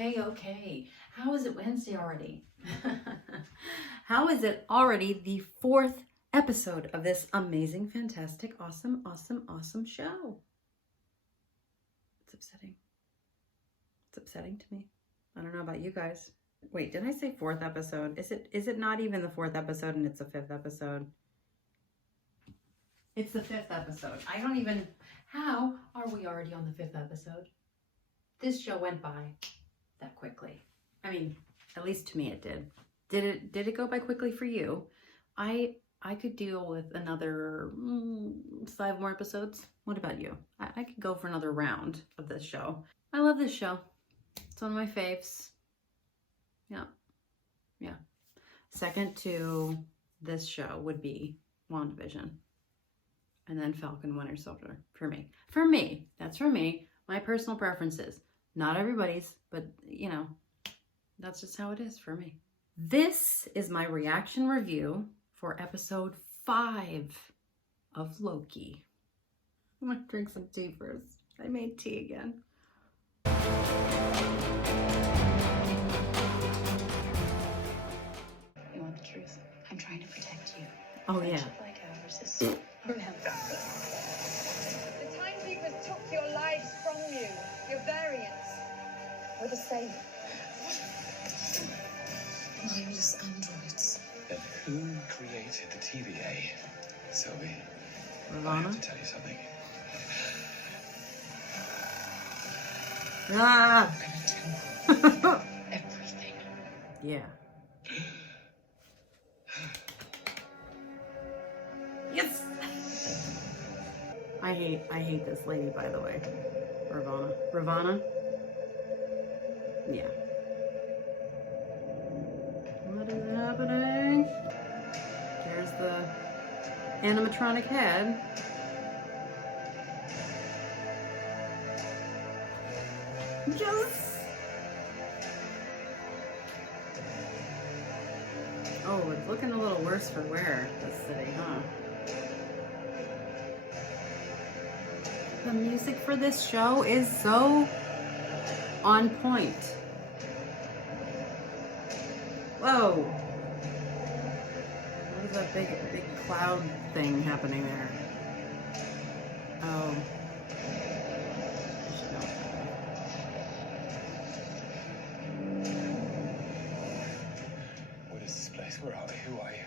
Okay. How is it Wednesday already? How is it already the fourth episode of this amazing, fantastic, awesome show? It's upsetting. It's upsetting to me. I don't know about you guys. Wait, did I say fourth episode? Is it not even the fourth episode and it's the fifth episode? It's the fifth episode. I don't even... How are we already on the fifth episode? This show went by that quickly. I mean, at least to me it did. Did it go by quickly for you? I could deal with another 5 more episodes. What about you? I could go for another round of this show. I love this show. It's one of my faves. Yeah. Second to this show would be WandaVision. And then Falcon Winter Soldier for me. For me. That's for me. My personal preferences. Not everybody's, but you know, that's just how it is for me. This is my reaction review for episode 5 of Loki. I'm gonna drink some tea first. I made tea again. You want the truth? I'm trying to protect you. Oh yeah. Like ours is forever. The timekeepers took your lives from you, your variants. We're the same. Mindless androids. Then who created the TVA? Sylvie, I Ravana? have to tell you something. Ah! I'm gonna tell you everything. Yeah. Yes! I hate this lady, by the way. Ravana? Yeah. What is happening? There's the animatronic head. Yes! Oh, it's looking a little worse for wear, this city, huh? The music for this show is so on point. Whoa! What is that big cloud thing happening there? Oh. I should know. What is this place? Where are we? Who are you?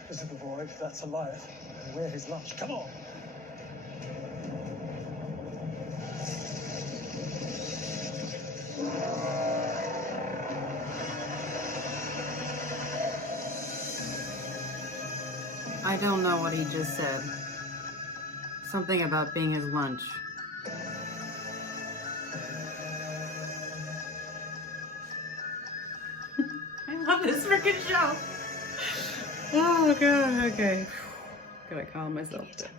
Because of the void, that's alive. And we're his lunch. Come on! I don't know what he just said. Something about being his lunch. I love this freaking show. Oh god, okay. Gotta calm myself down.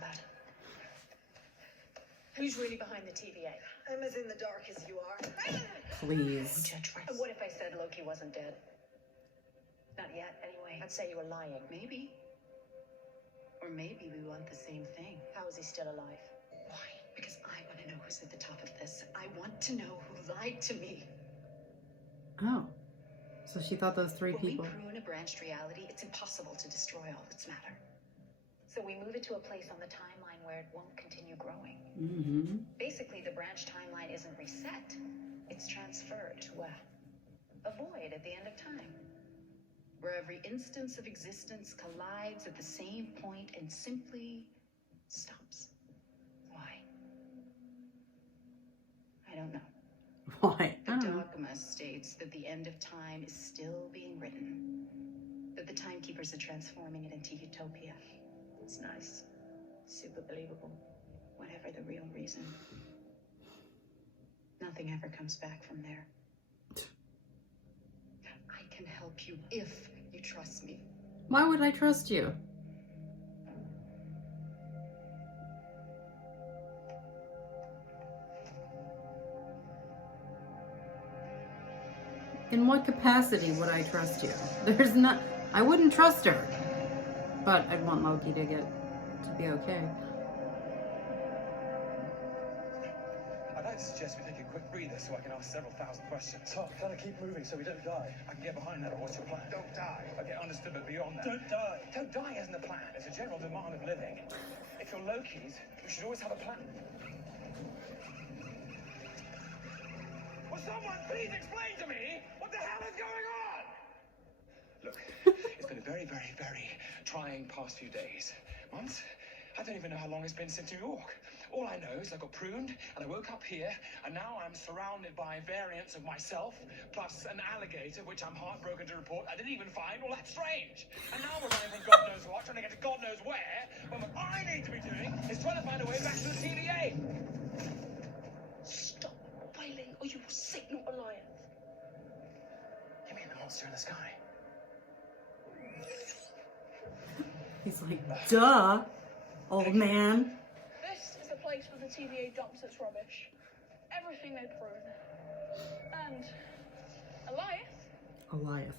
Who's really behind the TVA? I'm as in the dark as you are. Please. Judge Rice. And what if I said Loki wasn't dead? Not yet, anyway. I'd say you were lying. Maybe. Or maybe we want the same thing. How is he still alive? Why? Because I want to know who's at the top of this. I want to know who lied to me. Oh. So she thought those 3 When people. we prune a branched reality, it's impossible to destroy all that's matter. So we move it to a place on the timeline where it won't continue growing. Mm-hmm. Basically, the branch timeline isn't reset. It's transferred to a void at the end of time. Where every instance of existence collides at the same point and simply stops. Why? I don't know. Why? The I don't know. dogma states that the end of time is still being written. That the timekeepers are transforming it into utopia. It's nice. Super believable. Whatever the real reason. Nothing ever comes back from there. I can help you if you trust me. Why would I trust you? In what capacity would I trust you? There's not... I wouldn't trust her. But I'd want Loki to be okay. I don't I'd suggest we take a quick breather so I can ask several thousand questions. Talk, gotta keep moving so we don't die. I can get behind that, or what's your plan? Don't die. Okay, understood, but beyond that. Don't die. Don't die isn't a plan. It's a general demand of living. If you're Lokis, you should always have a plan. Will someone please explain to me what the hell is going on? Look, it's been a very, very, very trying past few days. Months? I don't even know how long it's been since New York. All I know is I got pruned, and I woke up here, and now I'm surrounded by variants of myself, plus an alligator, which I'm heartbroken to report I didn't even find. Well, that's strange. And now we're running from God knows what, trying to get to God knows where, when what I need to be doing is trying to find a way back to the TVA. Stop wailing, or you will signal Alliance. You mean the monster in the sky? He's like, duh, old man. This is the place where the TVA dumps its rubbish. Everything they prune. And Elias,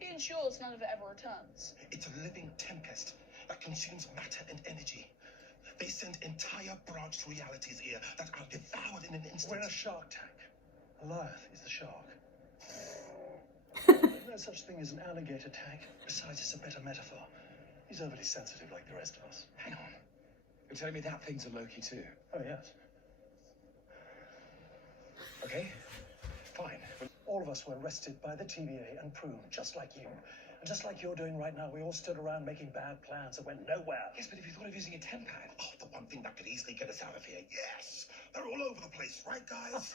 he ensures none of it ever returns. It's a living tempest that consumes matter and energy. They send entire branched realities here that are devoured in an instant. We're in a shark tank. Goliath is the shark. There's no such thing as an alligator tank. Besides, it's a better metaphor. He's overly sensitive like the rest of us. Hang on. You're telling me that thing's a Loki too? Oh, yes. Okay, fine. All of us were arrested by the TVA and pruned, just like you. And just like you're doing right now, we all stood around making bad plans that went nowhere. Yes, but if you thought of using a tempad. Oh, the one thing that could easily get us out of here. Yes! They're all over the place, right, guys?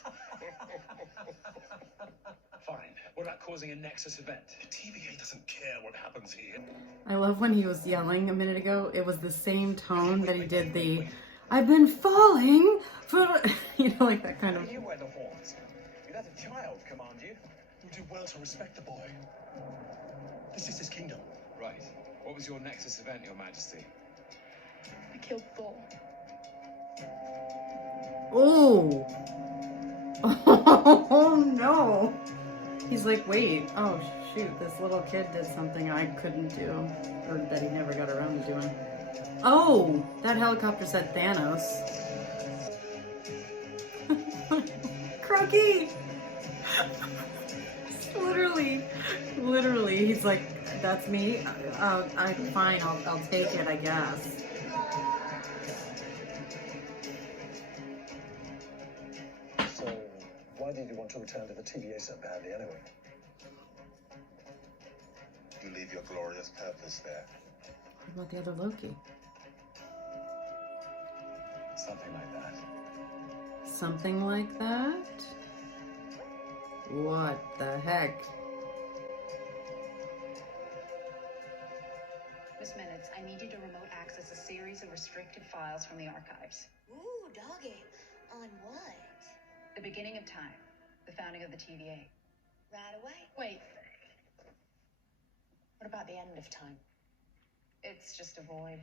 Fine. What about causing a Nexus event? The TVA doesn't care what happens here. I love when he was yelling a minute ago. It was the same tone that he did the, I've been falling for, you know, like that kind of. You wear the horns. You let a child command you. You do well to respect the boy. This is his kingdom. Right. What was your Nexus event, Your Majesty? I killed Thor. Oh. Oh no. He's like, wait, oh shoot, this little kid did something I couldn't do, or that he never got around to doing. Oh, that helicopter said Thanos. Croaky! Literally, he's like, that's me? I'm fine, I'll take it, I guess. So, why did you want to return to the TVA so badly anyway? You leave your glorious purpose there. What about the other Loki? Something like that. Something like that? What the heck? Miss Minutes, I need you to remote access a series of restricted files from the archives. Ooh, doggy. On what? The beginning of time, the founding of the TVA. Right away. Wait, What about the end of time? it's just a void.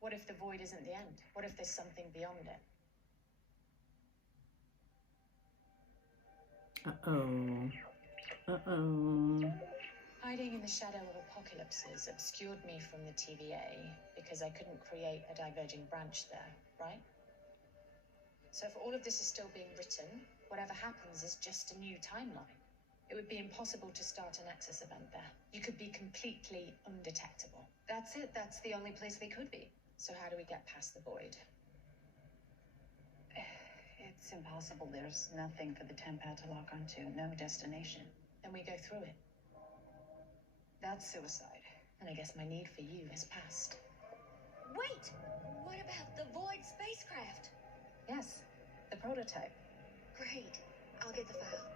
What if the void isn't the end? What if there's something beyond it? Hiding in the shadow of apocalypses obscured me from the TVA because I couldn't create a diverging branch there, right? So if all of this is still being written, whatever happens is just a new timeline. It would be impossible to start a Nexus event there. You could be completely undetectable. That's it. That's the only place they could be. So how do we get past the void? It's impossible. There's nothing for the tempad to lock onto. No destination. Then we go through it. That's suicide. And I guess my need for you has passed. Wait! What about the Void spacecraft? Yes, the prototype. Great. I'll get the file.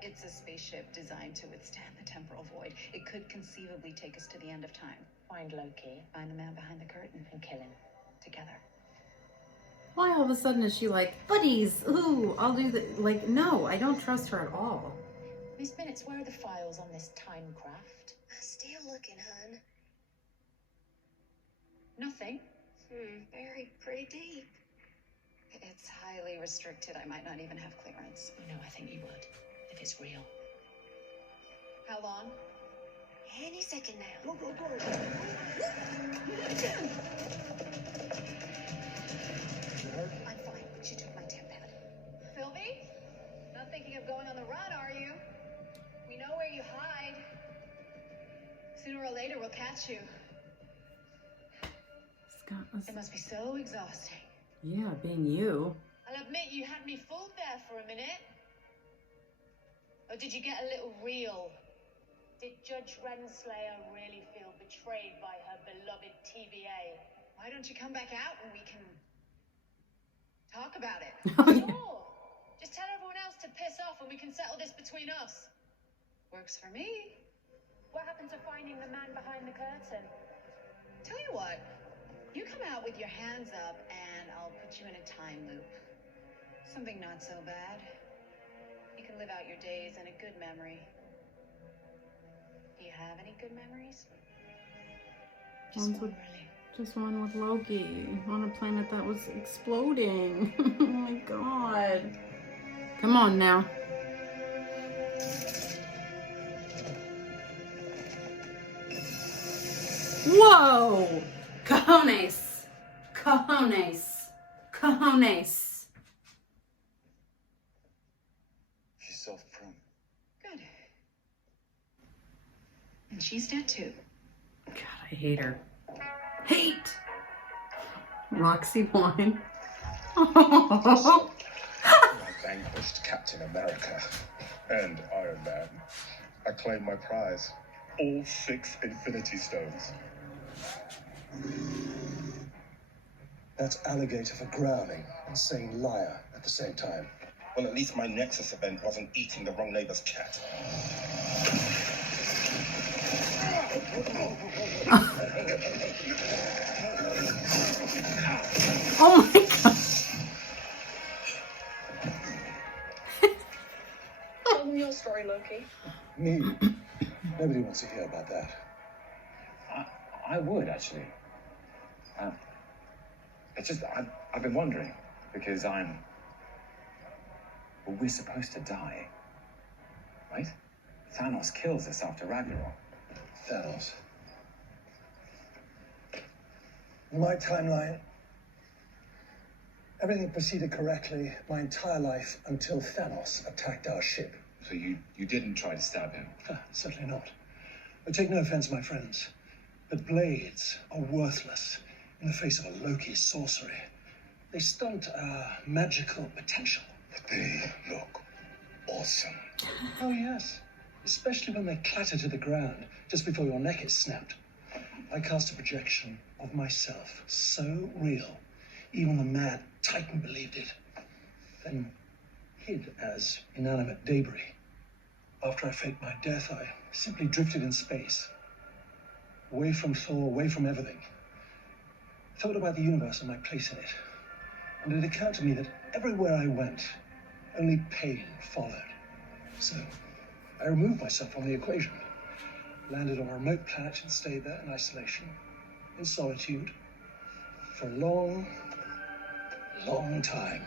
It's a spaceship designed to withstand the temporal void. It could conceivably take us to the end of time. Find Loki, Find the man behind the curtain and kill him. together. Why all of a sudden is she like, buddies, ooh, I'll do the, like, no, I don't trust her at all. Miss Minutes, where are the files on this time craft? Still looking, hun. Nothing. Buried pretty deep. It's highly restricted. I might not even have clearance. Oh, no, I think you would, if it's real. How long? Any second now. Go, go, go! hurt? I'm fine, but she took my temp pad. Sylvie? Not thinking of going on the run, are you? We know where you hide. Sooner or later, we'll catch you. Scott was, It must be so exhausting. yeah, being you. I'll admit you had me fooled there for a minute. Or did you get a little real? Did Judge Renslayer really feel betrayed by her beloved TVA? Why don't you come back out and we can talk about it? Sure. Just tell everyone else to piss off and we can settle this between us. Works for me. What happened to finding the man behind the curtain? Tell you what, you come out with your hands up and I'll put you in a time loop. Something not so bad. You can live out your days in a good memory. Do you have any good memories? Just One's one, with- really. Just one with Loki on a planet that was exploding. Oh my god. Come on now. Whoa! Cojones! Cojones! Cojones! She's self-prone. Good. And she's dead too. God, I hate her. Hate! Roxy Wine. Oh. I vanquished Captain America and Iron Man. I claimed my prize. All 6 Infinity Stones. That's alligator for growling and saying liar at the same time. Well, at least my Nexus event wasn't eating the wrong neighbor's cat. Oh my god. Tell them your story, Loki. Me? Nobody wants to hear about that. I would, actually. It's just, I've been wondering, because well, we're supposed to die, right? Thanos kills us after Ragnarok. Thanos. In my timeline, everything proceeded correctly my entire life until Thanos attacked our ship. So you didn't try to stab him? Certainly not. But take no offense, my friends, but blades are worthless in the face of a Loki sorcery. They stunt our magical potential. But they look awesome. Oh, yes. Especially when they clatter to the ground just before your neck is snapped. I cast a projection of myself, so real, even the mad Titan believed it. Then hid as inanimate debris. After I faked my death, I simply drifted in space. Away from Thor, away from everything. Thought about the universe and my place in it. And it occurred to me that everywhere I went, only pain followed. So I removed myself from the equation. Landed on a remote planet and stayed there in isolation, in solitude, for a long, long time.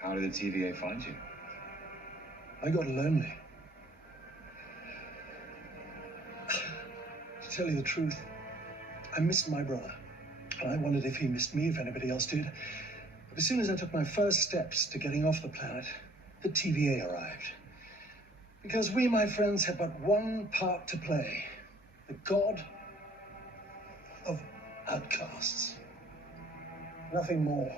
How did the TVA find you? I got lonely. To tell you the truth, I missed my brother. And I wondered if he missed me, if anybody else did. But as soon as I took my first steps to getting off the planet, the TVA arrived. Because we, my friends, had but one part to play. The god of outcasts. Nothing more.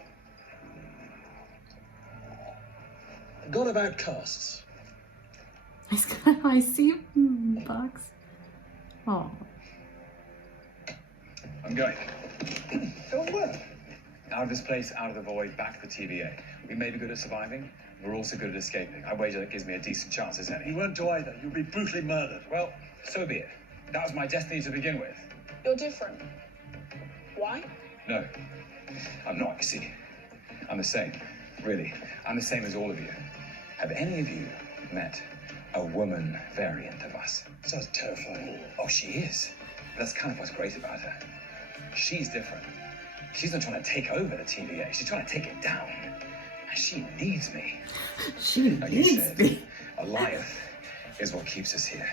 The god of outcasts. He's got, I see you in the box. Oh. I'm going. Go where? Out of this place, out of the void, back to the TVA. We may be good at surviving, we're also good at escaping. I wager that gives me a decent chance as any. You won't do either. You'll be brutally murdered. Well, so be it. That was my destiny to begin with. You're different. Why? No, I'm not, you see. I'm the same, really. I'm the same as all of you. Have any of you met a woman variant of us? Sounds terrifying. Oh, she is. That's kind of what's great about her. She's different. She's not trying to take over the TVA. She's trying to take it down. And she needs me. She Now, you needs said me. Goliath is what keeps us here.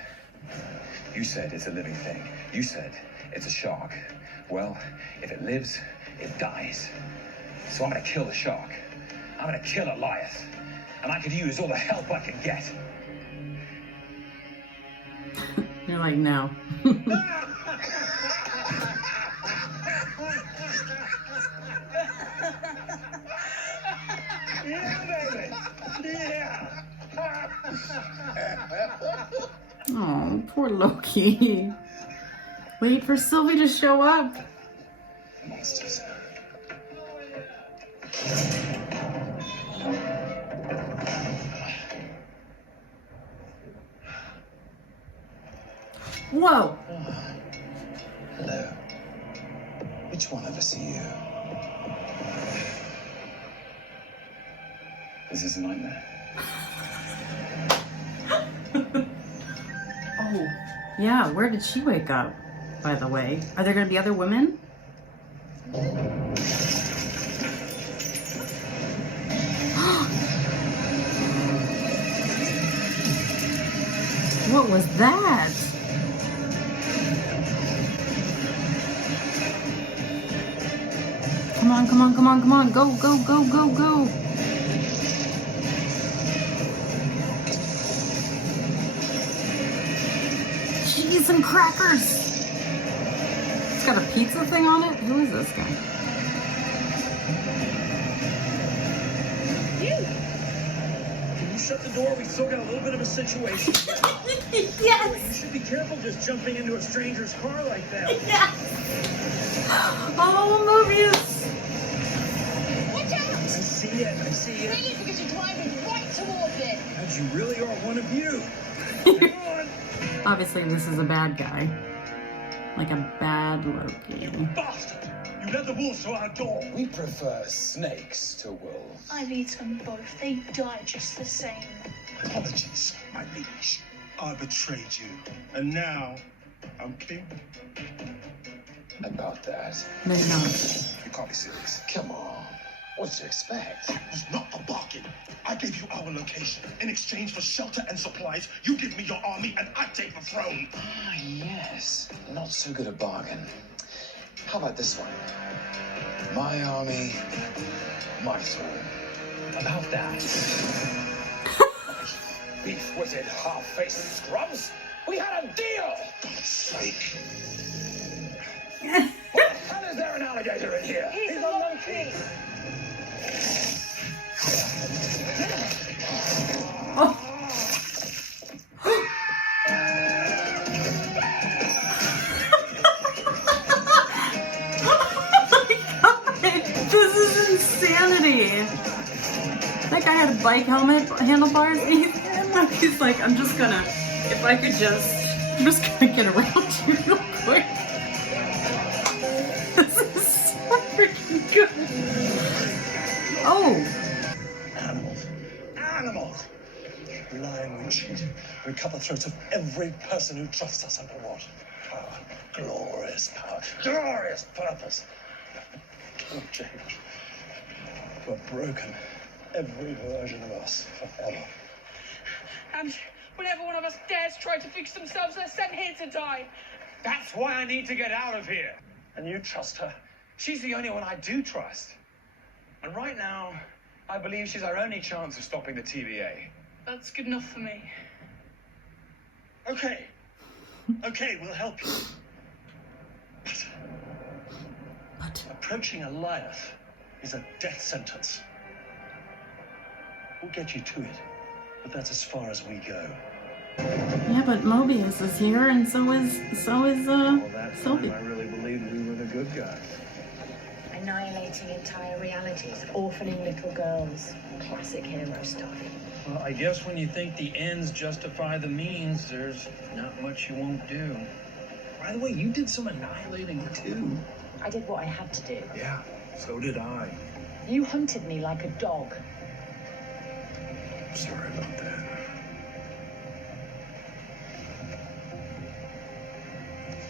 You said it's a living thing. You said it's a shark. Well, if it lives, it dies. So I'm gonna kill the shark. I'm gonna kill Elias. And I could use all the help I can get. You're like, no. Yeah, baby. Yeah. Oh, poor Loki. Wait for Sylvie to show up. Monsters. Whoa. Hello. Which one of us are you? Is this a nightmare? Oh, yeah. Where did she wake up, by the way? Are there going to be other women? What was that? Come on, come on, come on, come on. Go, go, go, go, go. Cheese and crackers. It's got a pizza thing on it. Who is this guy? Can you shut the door? We still got a little bit of a situation. Yes. You should be careful just jumping into a stranger's car like that. Yes. Oh, Mobius. Watch out! I see it. I see it. Really, because you're driving right towards it. God, you really are one of you. Come on. Obviously, this is a bad guy. Like a bad Loki. You bastard! You led the wolves to our door. We prefer snakes to wolves. I've eaten both. They die just the same. Apologies, my liege. I betrayed you, and now I'm king. About that. No, you're not. You can't be serious. Come on. What did you expect? That was not a bargain. I gave you our location. In exchange for shelter and supplies, you give me your army and I take the throne. Ah, yes. Not so good a bargain. How about this one? My army, my throne. About that. Beef-witted, half-faced scrubs. We had a deal! God's sake. What the hell is there an alligator in here? He's a Loki. This is insanity. That guy had a bike helmet, handlebars, and he's like, I'm just gonna get around you real quick. This is so freaking good. Oh. Animals. Animals. We lie and we cheat. We cut the throats of every person who trusts us under what? Power. Glorious power. Glorious purpose. Can't change. We're broken. Every version of us forever. And whenever one of us dares try to fix themselves, they're sent here to die. That's why I need to get out of here. And you trust her? She's the only one I do trust. And right now, I believe she's our only chance of stopping the TVA. That's good enough for me. Okay. Okay, we'll help you. But Approaching Elias is a death sentence. We'll get you to it, but that's as far as we go. yeah, but Mobius is here, and so is Sylvie. I really believed we were the good guys. Annihilating entire realities, orphaning little girls. Classic hero stuff. Well, I guess when you think the ends justify the means, there's not much you won't do. By the way, you did some annihilating too. I did what I had to do. Yeah, so did I. You hunted me like a dog. Sorry about that.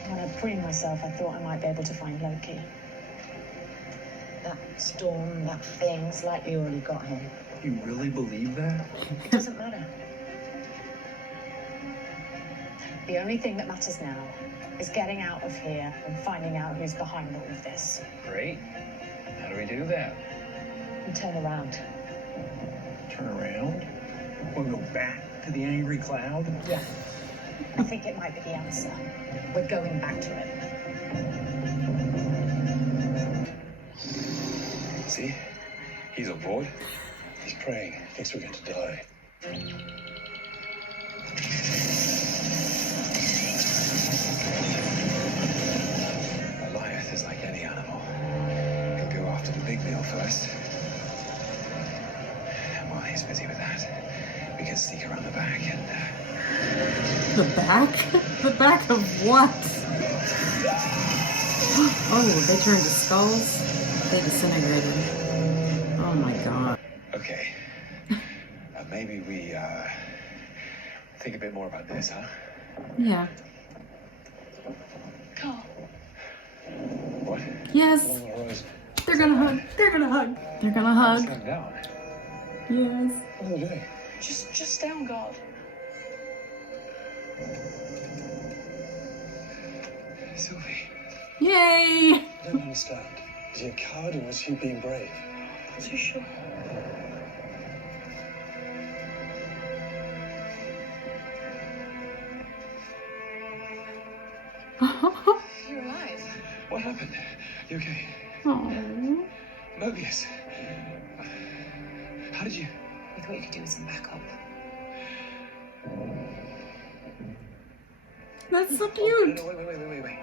When I freed myself, I thought I might be able to find Loki. That storm, that thing's likely already got him. You really believe that? It doesn't matter. The only thing that matters now is getting out of here and finding out who's behind all of this. Great. How do we do that? And turn around. Turn around? We'll go back to the angry cloud? Yeah. I think it might be the answer. We're going back to it. See? He's on board. He's praying. Thinks we're going to die. Goliath is like any animal. He'll go after the big meal first. And while he's busy with that, we can sneak around the back and... The back? The back of what? Oh, they turned to skulls? They disintegrated. Oh my god. Okay. Maybe we, think a bit more about this, huh? Yeah. Carl. What? Yes. They're gonna hug. They're gonna hug. They're gonna hug. Slow down. Yes. What are they doing? Just stay on guard. Sylvie. Yay! I don't understand. Is he a coward or was he being brave? Not too sure. You're alive. What happened? You okay? Oh. Mobius. How did you... We thought you could do with some backup. That's so Oh, cute. no, wait.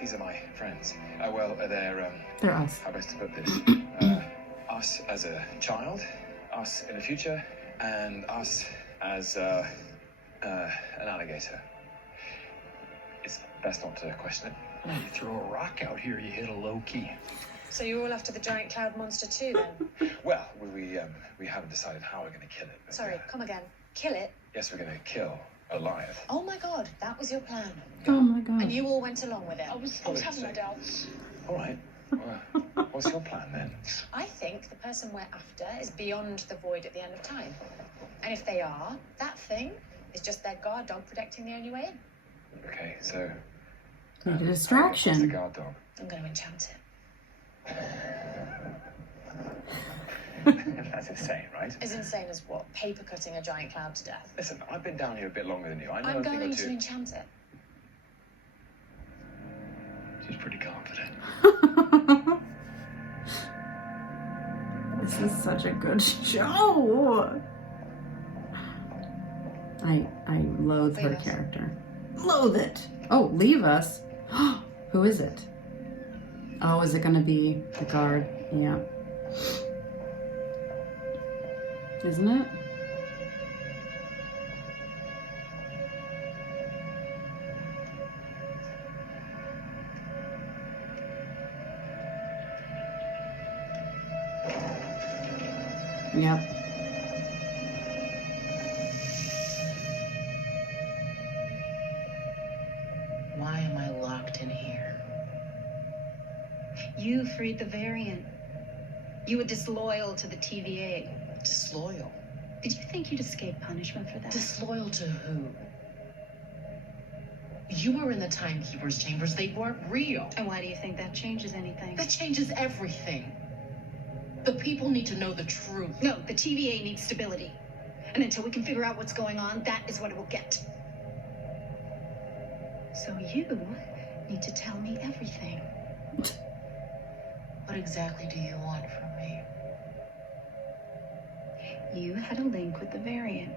These are my friends. They're us. How best to put this? Us as a child, us in the future, and us as an alligator. It's best not to question it. When you throw a rock out here, you hit a Loki. So you're all after the giant cloud monster too, then? Well, we haven't decided how we're going to kill it. But, Sorry, come again. Kill it? yes, we're going to kill Goliath. Oh my god, that was your plan. Oh my god. And you all went along with it. I was having my doubts. All right. Well, what's your plan then? I think the person we're after is beyond the void at the end of time. And if they are, that thing is just their guard dog protecting the only way in. Okay, so... Need a what's the distraction. guard dog? I'm going to enchant it. That's insane, right? As insane as what? Paper cutting a giant cloud to death. Listen, I've been down here a bit longer than you. I know I'm a thing or going to two. enchant it. She's pretty confident. This is such a good show. I loathe her Leave us. character. Loathe it. Oh, leave us. Who is it? Oh, is it gonna be the guard? Yeah. Isn't it? Yep. Why am I locked in here? You freed the variant. You were disloyal to the TVA. Disloyal? Did you think you'd escape punishment for that? Disloyal to who? You were in the Timekeeper's chambers. They weren't real. And why do you think that changes anything? That changes everything. The people need to know the truth. No, the TVA needs stability. And until we can figure out what's going on, that is what it will get. So you need to tell me everything. What exactly do you want from me? You had a link with the variant.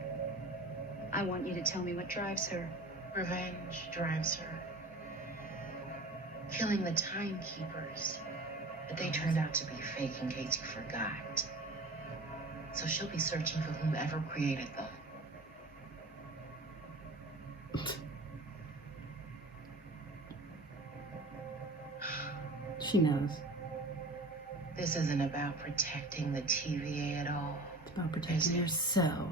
I want you to tell me what drives her. Revenge drives her. Killing the Timekeepers. But they turned out to be fake in case you forgot. So she'll be searching for whomever created them. She knows. This isn't about protecting the TVA at all. It's about protecting yourself.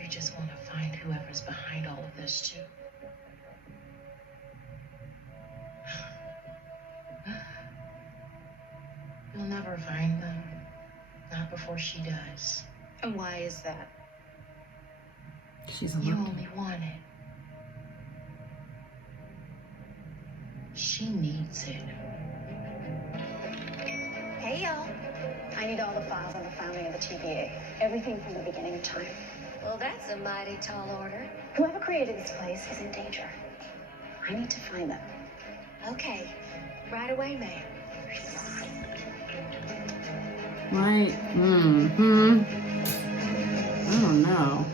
You just want to find whoever's behind all of this, too. You'll never find them. Not before she does. And why is that? She's You alone. only want it. She needs it. Hey, y'all. I need all the files on the founding of the TVA. Everything from the beginning of time. Well, that's a mighty tall order. Whoever created this place is in danger. I need to find them. Okay. Right away, ma'am. Right. I don't know.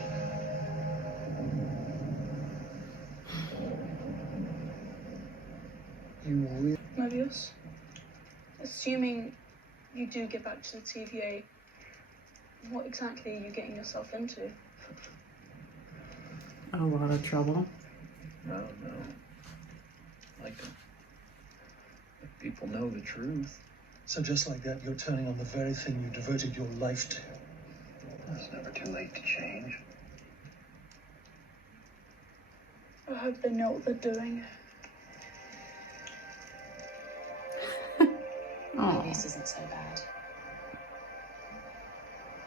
You really... Mobius, assuming you do get back to the TVA, what exactly are you getting yourself into? A lot of trouble. No. Like to let people know the truth. So just like that, you're turning on the very thing you devoted your life to. It's never too late to change. I hope they know what they're doing. Mobius isn't so bad.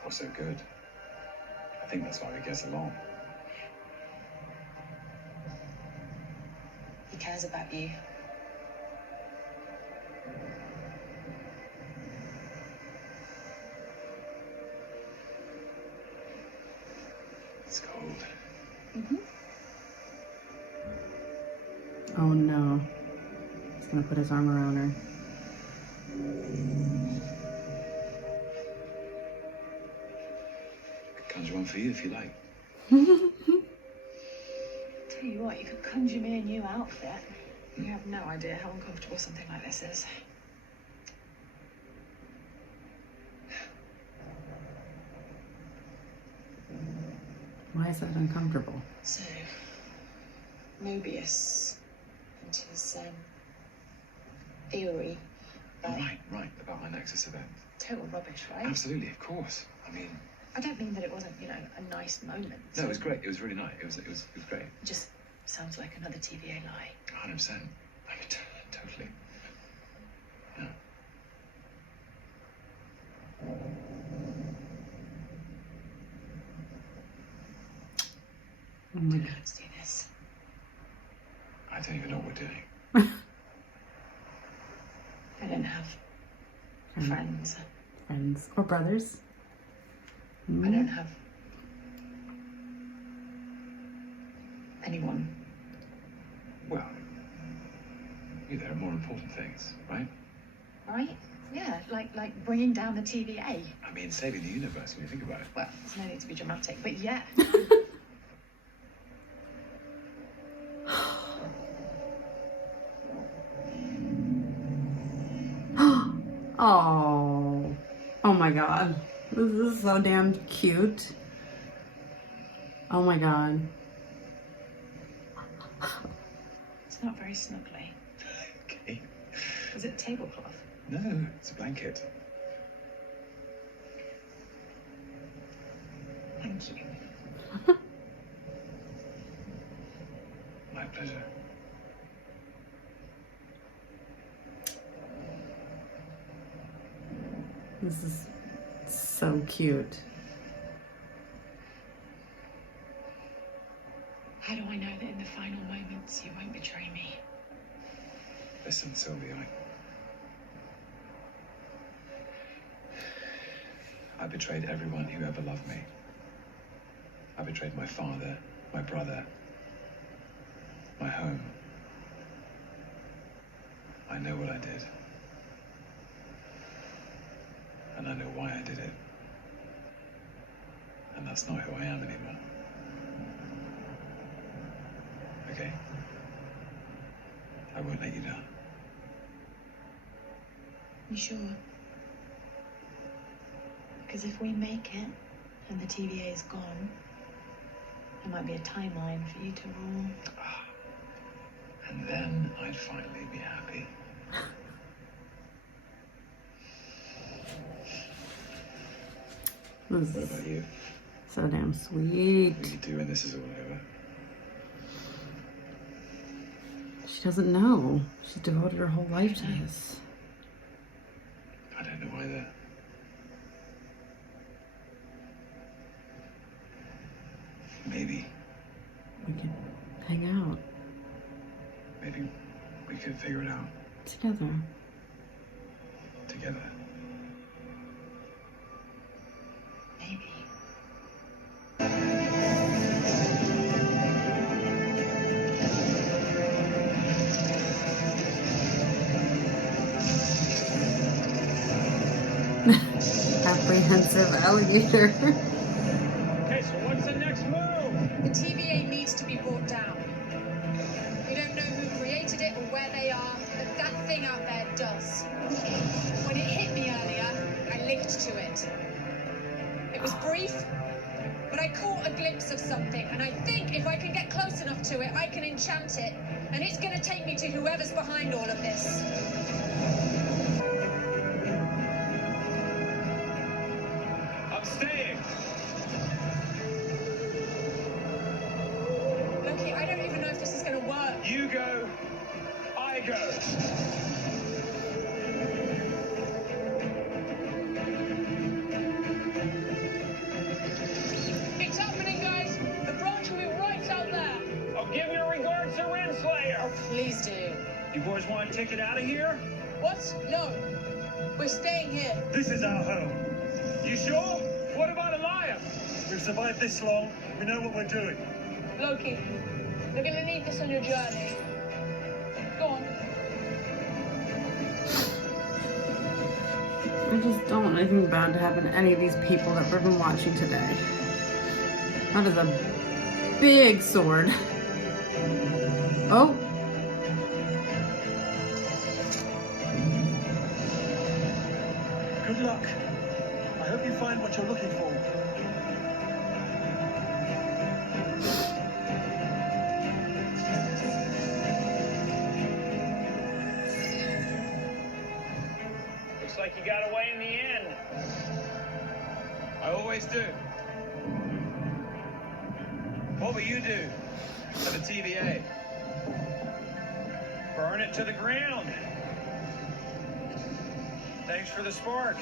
Or so good. I think that's why we get along. He cares about you. It's cold. Oh no. He's gonna put his arm around her. Conjure one for you if you like. Tell you what, you could conjure me a new outfit. You have no idea how uncomfortable something like this is. Why is that uncomfortable? So, Mobius and his theory about Right, about my Nexus event. total rubbish, right? Absolutely, of course. I mean, I don't mean that it wasn't, a nice moment. no, it was great. It was really nice. It was great. It just sounds like another TVA lie. 100%. I mean, totally. Yeah. Oh my god. Let's do this. I don't even know what we're doing. I don't have friends. Friends or brothers. I don't have anyone. Well, there are more important things, right? Right? Yeah, like bringing down the TVA. I mean, saving the universe when you think about it. Well, there's no need to be dramatic, but yeah. Oh my god. This is so damn cute. Oh my god. It's not very snuggly. Okay. Is it tablecloth? No, it's a blanket. Thank you. My pleasure. This is so cute. How do I know that in the final moments you won't betray me? Listen, Sylvie, I betrayed everyone who ever loved me. I betrayed my father, my brother, my home. I know what I did. And I know why I did it. And that's not who I am anymore. Okay? I won't let you down. You sure? Because if we make it and the TVA is gone, there might be a timeline for you to rule. And then I'd finally be happy. This What is about you? so damn What sweet. do you do when this is all over? She doesn't know. She devoted her whole life to this. I don't know either. Maybe We could hang out. we could figure it out. Together. Together. Maybe. Apprehensive alligator. Okay, so what's the next move? The TVA needs to be brought down. We don't know who created it or where they are, but that thing out there does. When it hit me earlier, I linked to it. It was brief, but I caught a glimpse of something, and I think if I can get close enough to it, I can enchant it, and it's gonna take me to whoever's behind all of this. I'm staying. Loki, I don't even know if this is gonna work. You go, I go. It's happening, guys! The branch will be right out there! I'll give your regards to Renslayer. Please do. You boys want a ticket out of here? What? No. We're staying here. This is our home. You sure? What about Elias? We've survived this long. We know what we're doing. Loki, you're gonna need this on your journey. Go on. I just don't want anything bad to happen to any of these people that we've been watching today. That is a big sword. Oh. Good luck. I hope you find what you're looking for. Looks like you got away in the end. I always do. What will you do for the TVA? Burn it to the ground. Thanks for the spark.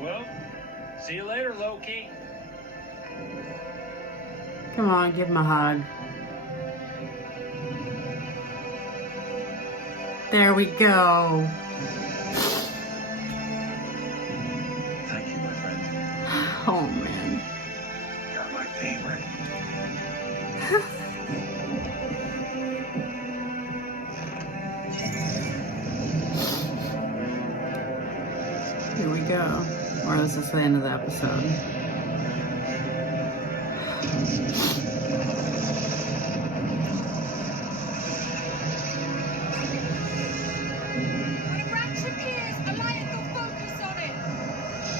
Well, see you later, Loki. Come on, give him a hug. There we go. Thank you, my friend. Oh, man. You're my favorite. Here we go. Or is this the end of the episode? When a branch appears, Elias will focus on it.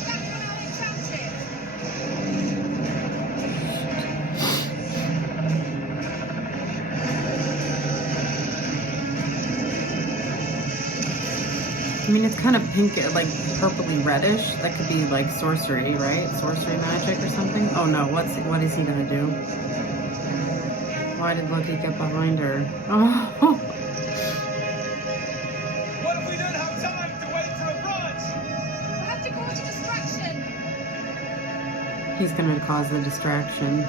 That's when I'll enchant it. I mean, it's kind of pink, like purpley reddish. That could be like sorcery, right? Sorcery magic or something. Oh no, what is he gonna do? Why did Loki get behind her? Oh. What if we don't have time to wait for a branch? We'll have to cause a distraction. He's gonna cause the distraction.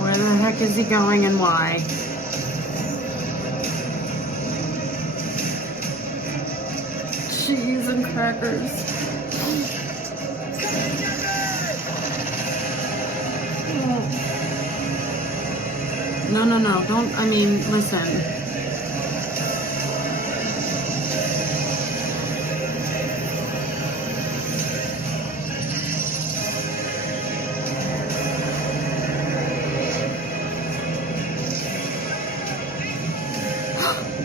Where the heck is he going and why? Cheese and crackers. No, no, no, don't, I mean, listen.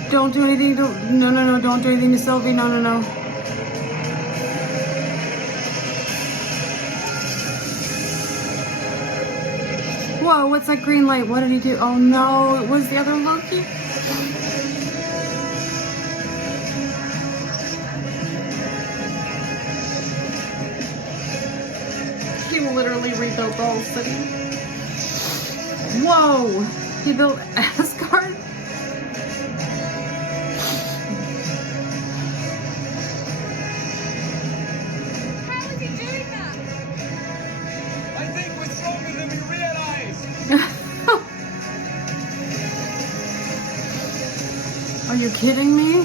Don't do anything, no, no, no, don't do anything to Sylvie, no, no, no. Whoa, what's that green light? What did he do? Oh no, it was the other Loki. He literally rebuilt the whole city. Whoa, he built Asgard? you kidding me?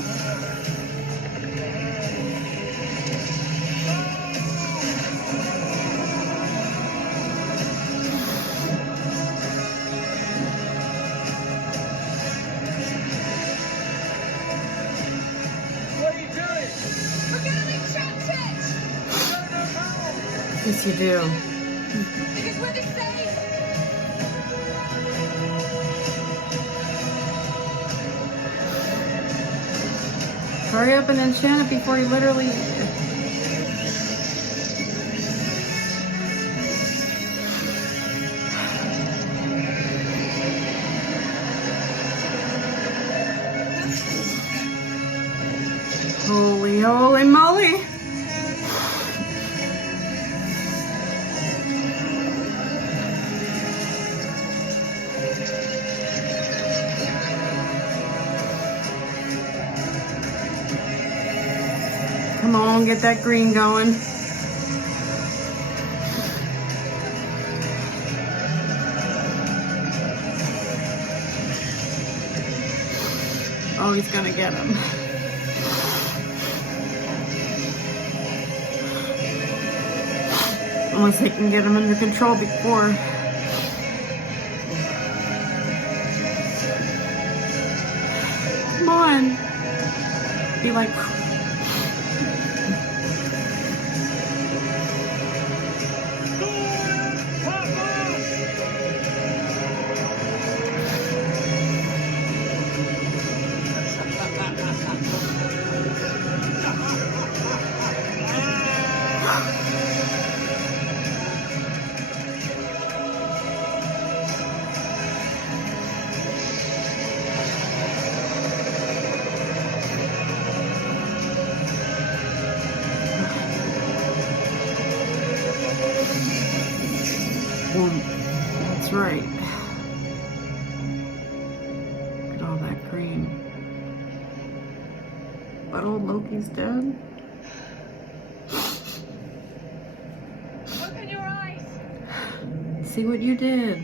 What are you doing? We're gonna retract it! Yes, you do. Because we're the same! Hurry up and enchant it before he literally... Holy, holy moly! Come on, get that green going. Oh, he's gonna get him. Unless they can get him under control before. Come on. Be like... That's right. Look at all that green. But old Loki's dead. Open your eyes! See what you did.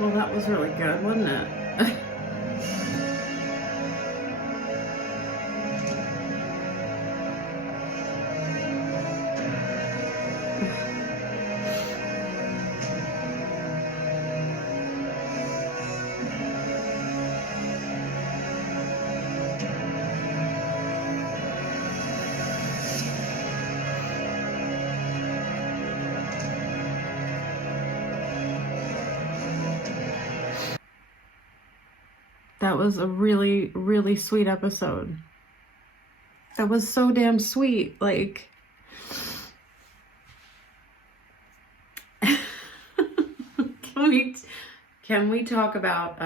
Well, that was really good, wasn't it? That was a really, really sweet episode. That was so damn sweet. Like, can we talk about,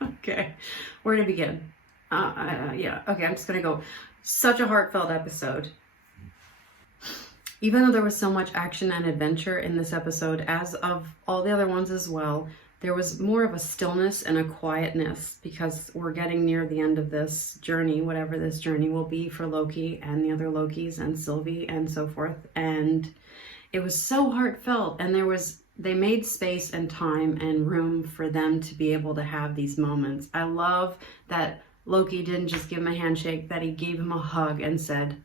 okay, where to begin? Yeah, okay, I'm just gonna go. Such a heartfelt episode. Even though there was so much action and adventure in this episode, as of all the other ones as well, there was more of a stillness and a quietness because we're getting near the end of this journey, whatever this journey will be for Loki and the other Lokis and Sylvie and so forth. And it was so heartfelt, and they made space and time and room for them to be able to have these moments. I love that Loki didn't just give him a handshake, that he gave him a hug and said,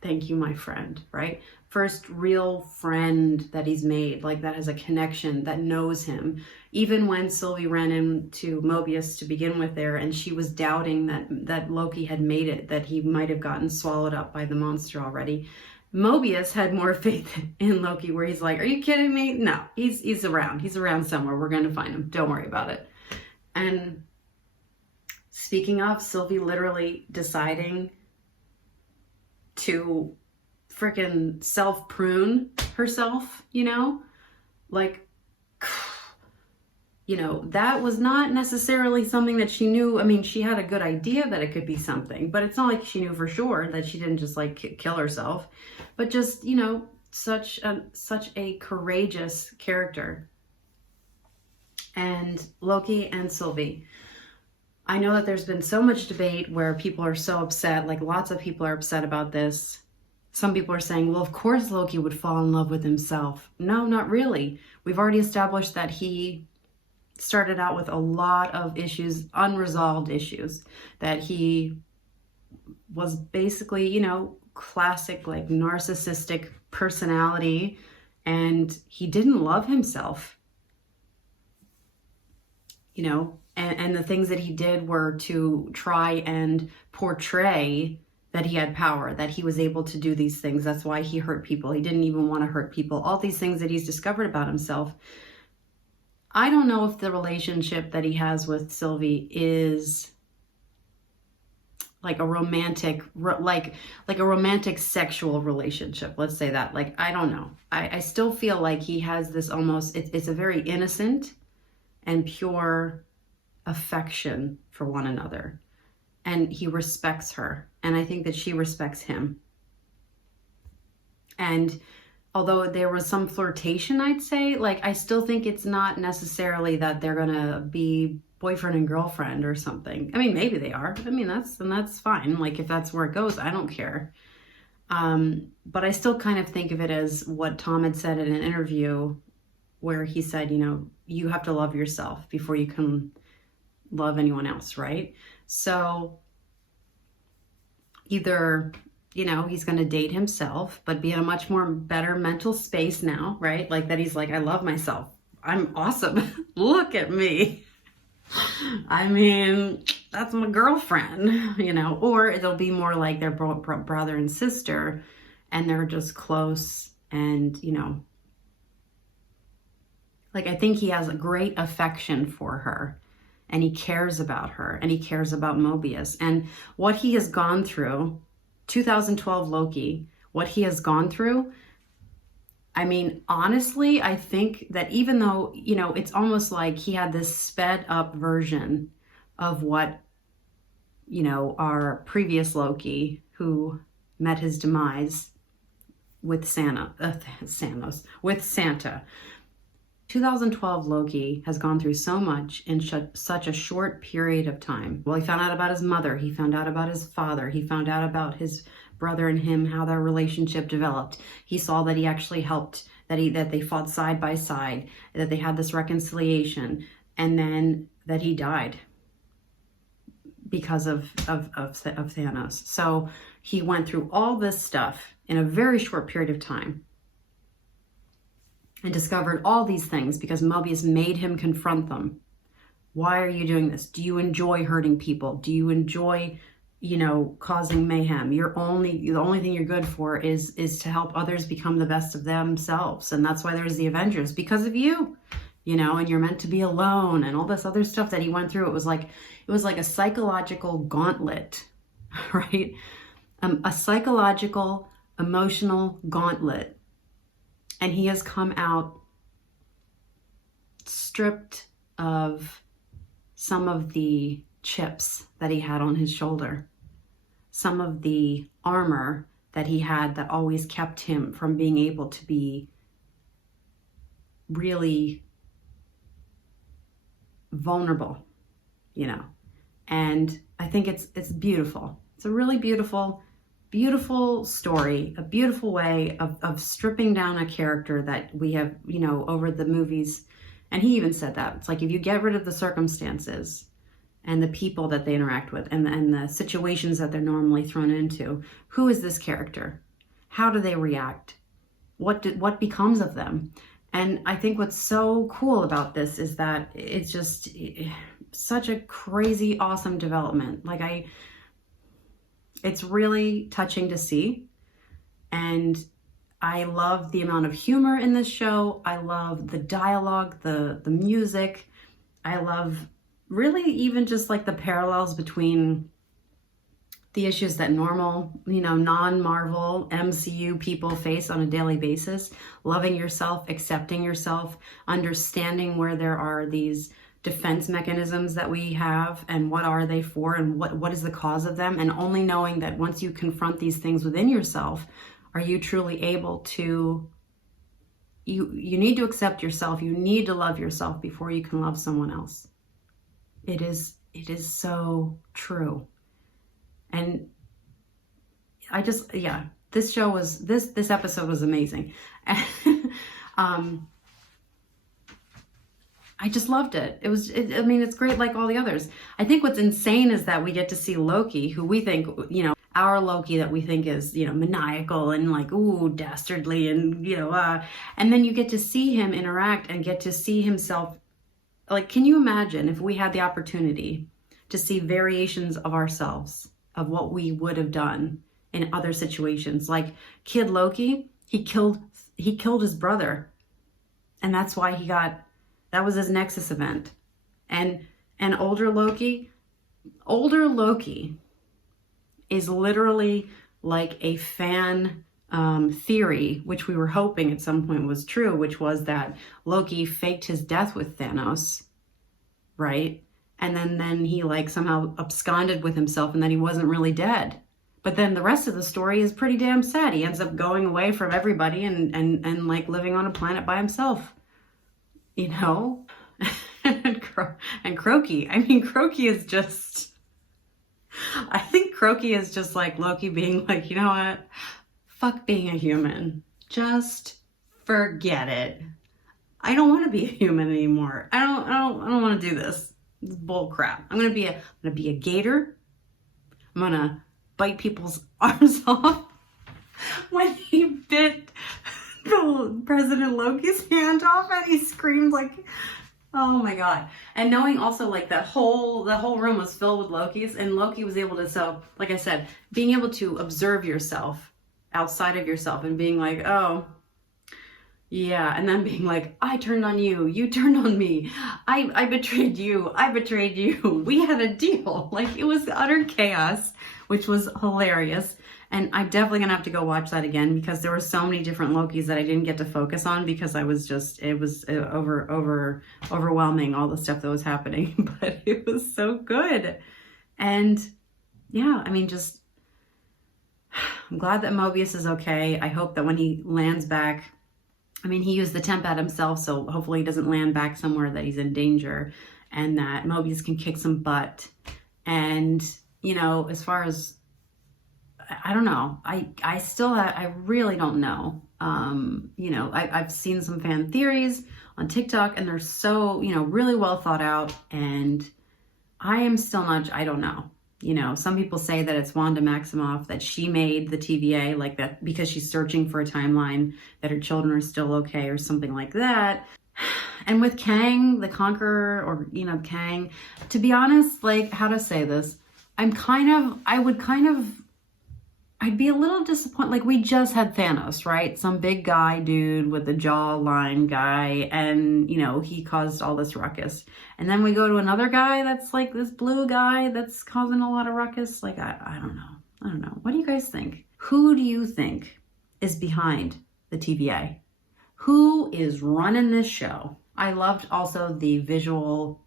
"Thank you, my friend," right? First real friend that he's made, like that has a connection, that knows him. Even when Sylvie ran into Mobius to begin with there, and she was doubting that Loki had made it, that he might have gotten swallowed up by the monster already. Mobius had more faith in Loki, where he's like, "Are you kidding me? No, he's around. He's around somewhere. We're going to find him. Don't worry about it." And speaking of Sylvie literally deciding to freaking self-prune herself, you know, like, you know, that was not necessarily something that she knew. I mean, she had a good idea that it could be something, but it's not like she knew for sure, that she didn't just like kill herself, but just, you know, such a courageous character. And Loki and Sylvie, I know that there's been so much debate where people are so upset, like lots of people are upset about this. Some people are saying, well, of course Loki would fall in love with himself. No, not really. We've already established that he started out with a lot of issues, unresolved issues, that he was basically, you know, classic like narcissistic personality, and he didn't love himself, you know, and the things that he did were to try and portray that he had power, that he was able to do these things. That's why he hurt people. He didn't even want to hurt people. All these things that he's discovered about himself. I don't know if the relationship that he has with Sylvie is like a romantic, like a romantic sexual relationship. Let's say that. Like, I don't know. I still feel like he has this almost, it's a very innocent and pure affection for one another. And he respects her. And I think that she respects him. And although there was some flirtation, I'd say, like, I still think it's not necessarily that they're gonna be boyfriend and girlfriend or something. I mean, maybe they are. I mean, that's fine. Like, if that's where it goes, I don't care. But I still kind of think of it as what Tom had said in an interview, where he said, you know, you have to love yourself before you can love anyone else, right? So either, you know, he's going to date himself, but be in a much more better mental space now, right? Like that he's like, I love myself. I'm awesome. Look at me. I mean, that's my girlfriend, you know, or it'll be more like they're brother and sister, and they're just close, and, you know, like, I think he has a great affection for her, and he cares about her, and he cares about Mobius, and what he has gone through, 2012 Loki, what he has gone through. I mean, honestly, I think that even though, you know, it's almost like he had this sped up version of what, you know, our previous Loki, who met his demise with Santa. 2012 Loki has gone through so much in such a short period of time. Well, he found out about his mother. He found out about his father. He found out about his brother and him, how their relationship developed. He saw that he actually helped, that they fought side by side, that they had this reconciliation, and then that he died because of Thanos. So he went through all this stuff in a very short period of time, and discovered all these things because Mobius made him confront them. Why are you doing this? Do you enjoy hurting people? Do you enjoy, you know, causing mayhem? The only thing you're good for is to help others become the best of themselves. And that's why there's the Avengers, because of you, you know, and you're meant to be alone, and all this other stuff that he went through. It was like a psychological gauntlet, right? A psychological, emotional gauntlet. And he has come out stripped of some of the chips that he had on his shoulder, some of the armor that he had that always kept him from being able to be really vulnerable, you know. And I think it's beautiful. It's a really beautiful story, a beautiful way of stripping down a character that we have, you know, over the movies. And he even said that. It's like, if you get rid of the circumstances and the people that they interact with and the situations that they're normally thrown into, who is this character? How do they react? What becomes of them? And I think what's so cool about this is that it's just such a crazy, awesome development. Like it's really touching to see. And I love the amount of humor in this show. I love the dialogue, the music. I love really even just like the parallels between the issues that normal, you know, non-Marvel MCU people face on a daily basis. Loving yourself, accepting yourself, understanding where there are these defense mechanisms that we have and what are they for and what is the cause of them, and only knowing that once you confront these things within yourself, are you truly able to, you need to accept yourself, you need to love yourself before you can love someone else. It is so true. And I just, yeah, this show was, this episode was amazing. I just loved it. I mean, it's great like all the others. I think what's insane is that we get to see Loki, who we think, you know, our Loki that we think is, you know, maniacal and like, ooh, dastardly and, you know, and then you get to see him interact and get to see himself. Like, can you imagine if we had the opportunity to see variations of ourselves, of what we would have done in other situations? Like Kid Loki, he killed his brother. And that's why that was his Nexus event. And older Loki is literally like a fan theory, which we were hoping at some point was true, which was that Loki faked his death with Thanos, right? And then he like somehow absconded with himself and that he wasn't really dead. But then the rest of the story is pretty damn sad. He ends up going away from everybody and like living on a planet by himself, you know? and Crokey, I mean, Crokey is just, I think Crokey is just like Loki being like, you know what? Fuck being a human. Just forget it. I don't want to be a human anymore. I don't want to do this. It's bull crap. I'm gonna be a gator. I'm gonna bite people's arms off. When he bit the President Loki's hand off and he screamed like, oh my god. And knowing also like the whole room was filled with Lokis, and Loki was able to, so like I said, being able to observe yourself outside of yourself and being like, oh yeah, and then being like, I turned on you, you turned on me, I betrayed you, we had a deal. Like, it was utter chaos, which was hilarious. And I'm definitely gonna have to go watch that again, because there were so many different Lokis that I didn't get to focus on because I was just, it was overwhelming, all the stuff that was happening. But it was so good. And yeah, I mean, just, I'm glad that Mobius is okay. I hope that when he lands back, I mean, he used the temp at himself, so hopefully he doesn't land back somewhere that he's in danger, and that Mobius can kick some butt. And, you know, as far as, I don't know, I really don't know. You know, I've seen some fan theories on TikTok, and they're so, you know, really well thought out, and I am still not, I don't know. You know, some people say that it's Wanda Maximoff, that she made the TVA, like that because she's searching for a timeline, that her children are still okay or something like that. And with Kang the Conqueror, or, you know, Kang, to be honest, like, how to say this, I'd be a little disappointed. Like, we just had Thanos, right? Some big guy dude with a jawline guy, and, you know, he caused all this ruckus. And then we go to another guy that's like this blue guy that's causing a lot of ruckus. Like, I don't know. I don't know. What do you guys think? Who do you think is behind the TVA? Who is running this show? I loved also the visual,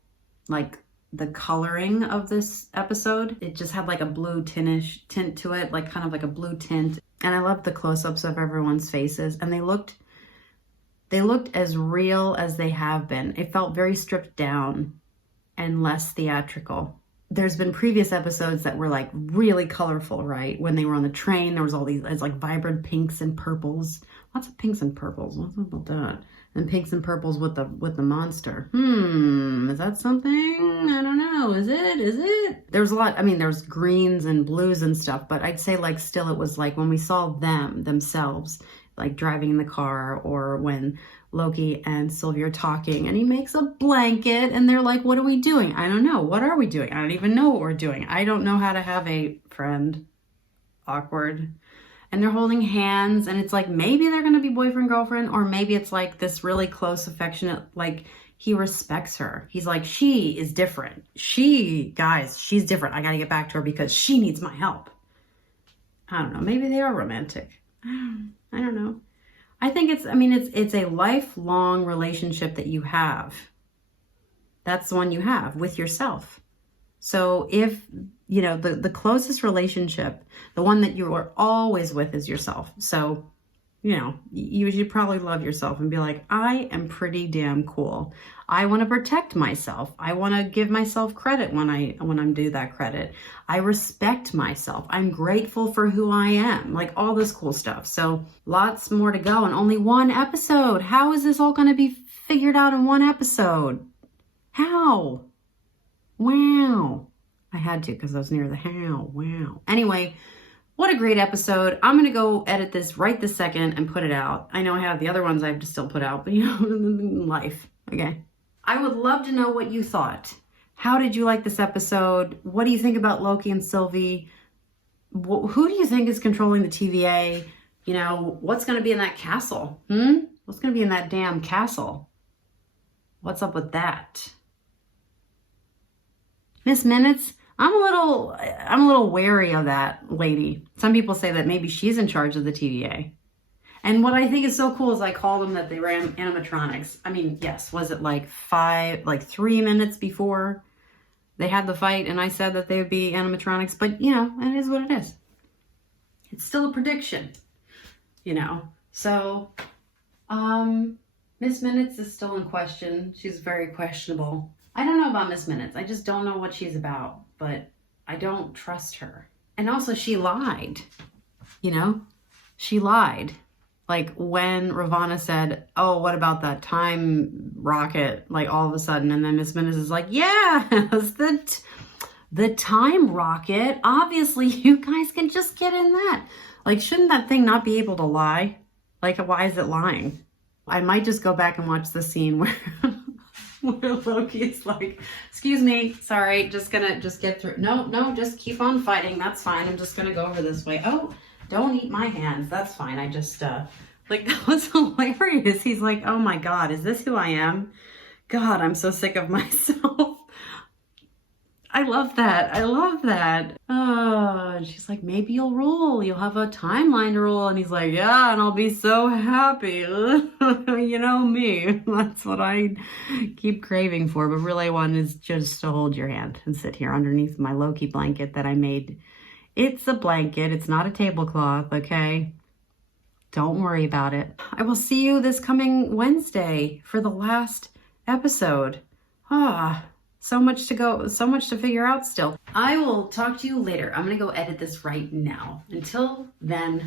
like, the coloring of this episode. It just had like a blue tint to it, like kind of like a blue tint. And I loved the close-ups of everyone's faces, and they looked as real as they have been. It felt very stripped down, and less theatrical. There's been previous episodes that were like really colorful, right? When they were on the train, there was all these, it's like vibrant pinks and purples. Lots of pinks and purples. What's up with that? And pinks and purples with the monster. Is that something? I don't know. Is it? There's a lot, I mean, there's greens and blues and stuff, but I'd say like still it was like when we saw themselves, like driving in the car, or when Loki and Sylvie are talking and he makes a blanket and they're like, what are we doing? I don't know. What are we doing? I don't even know what we're doing. I don't know how to have a friend. Awkward. And they're holding hands and it's like, maybe they're going to be boyfriend, girlfriend, or maybe it's like this really close, affectionate, like he respects her. He's like, she is different. Guys, she's different. I got to get back to her because she needs my help. I don't know. Maybe they are romantic. I don't know. I think it's a lifelong relationship that you have. That's the one you have with yourself. So if, you know, the closest relationship, the one that you are always with is yourself. So, you know, you should probably love yourself and be like, I am pretty damn cool. I want to protect myself. I want to give myself credit when I'm due that credit. I respect myself. I'm grateful for who I am. Like all this cool stuff. So lots more to go and only one episode. How is this all going to be figured out in one episode? How? Wow. I had to because I was near the how. Wow. Anyway, what a great episode. I'm going to go edit this right this second and put it out. I know I have the other ones I have to still put out, but you know, life. Okay. I would love to know what you thought. How did you like this episode? What do you think about Loki and Sylvie? Who do you think is controlling the TVA? You know, what's going to be in that castle? What's going to be in that damn castle? What's up with that? Miss Minutes, I'm a little wary of that lady. Some people say that maybe she's in charge of the TVA. And what I think is so cool is I call them that they were animatronics. I mean, yes, was it like 3 minutes before they had the fight and I said that they would be animatronics, but you know, it is what it is. It's still a prediction, you know. So, Miss Minutes is still in question. She's very questionable. I don't know about Miss Minutes. I just don't know what she's about, but I don't trust her. And also she lied, you know, she lied. Like when Ravonna said, oh, what about that time rocket? Like all of a sudden, and then Miss Minutes is like, yeah, it's the time rocket. Obviously you guys can just get in that. Like, shouldn't that thing not be able to lie? Like, why is it lying? I might just go back and watch the scene where where Loki is like, excuse me, sorry, just get through. No, just keep on fighting. That's fine. I'm just gonna go over this way. Oh, don't eat my hands. That's fine. I just, like, that was hilarious. He's like, oh my God, is this who I am? God, I'm so sick of myself. I love that. I love that. Oh, she's like, maybe you'll rule. You'll have a timeline to rule. And he's like, yeah, and I'll be so happy. You know me. That's what I keep craving for. But really I want is just to hold your hand and sit here underneath my Loki blanket that I made. It's a blanket. It's not a tablecloth, okay? Don't worry about it. I will see you this coming Wednesday for the last episode. So much to go, so much to figure out still. I will talk to you later. I'm gonna go edit this right now. Until then,